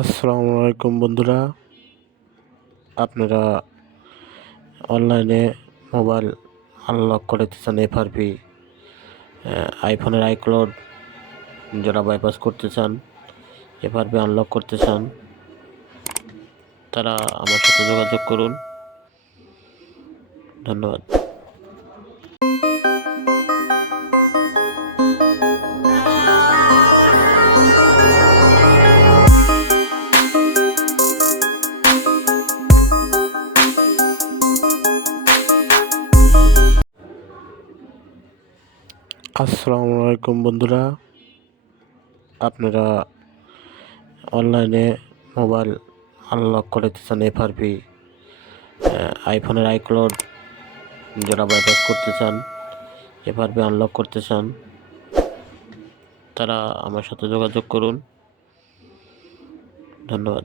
আসসালামু আলাইকুম বন্ধুরা, আপনারা অনলাইনে মোবাইল আনলক করতে চান। এফআরপি আইফোনের আইক্লাউড যারা বাইপাস করতে চান, এফআরপি আনলক করতে চান, তারা আমার সাথে যোগাযোগ করুন। ধন্যবাদ। আসসালামু আলাইকুম বন্ধুরা, আপনারা অনলাইনে মোবাইল আনলক করতে চান। এফআরপি আইফোনের আইক্লাউড যারা বাইপাস করতে চান, এফআরপি আনলক করতে চান, তারা আমার সাথে যোগাযোগ করুন। ধন্যবাদ।